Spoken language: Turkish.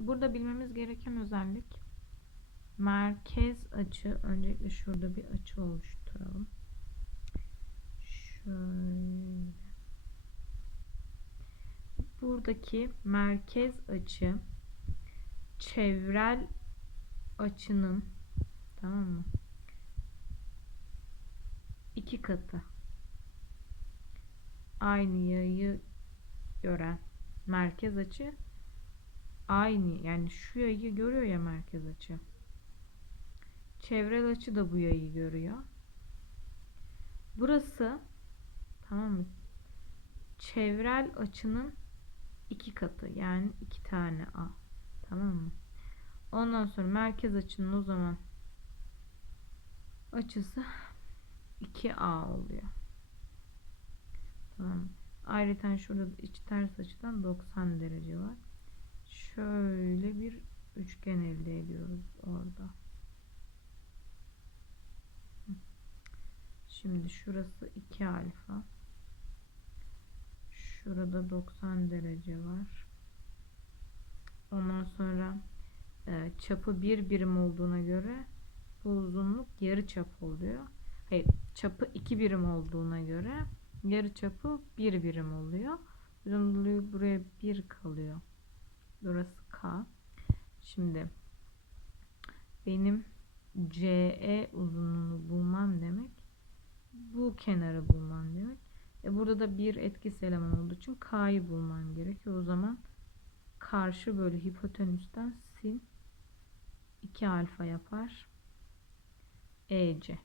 burada bilmemiz gereken özellik merkez açı. Öncelikle şurada bir açı oluşturalım. Şöyle. Buradaki merkez açı çevrel açının tamam mı? iki katı aynı yayı gören merkez açı aynı yani şu yayı görüyor ya merkez açı. Çevrel açı da bu yayı görüyor. Burası tamam mı? Çevrel açının iki katı yani iki tane a tamam mı? Ondan sonra merkez açının o zaman açısı 2a oluyor. Tamam? Ayrıca şurada da iç ters açıdan 90 derece var. Şöyle bir üçgen elde ediyoruz orada. Şimdi şurası 2 alfa. Şurada 90 derece var. Ondan sonra e, çapı bir birim olduğuna göre bu uzunluk yarı çap oluyor. Hayır, çapı iki birim olduğuna göre yarı çapı bir birim oluyor. Uzunluğu buraya bir kalıyor. Burası K. Şimdi benim CE uzunluğunu bulmam demek bu kenarı bulmam demek. E burada da bir etkisi eleman olduğu için K'yı bulmam gerekiyor. O zaman karşı bölü hipotenüsten sin 2 alfa yapar. EC.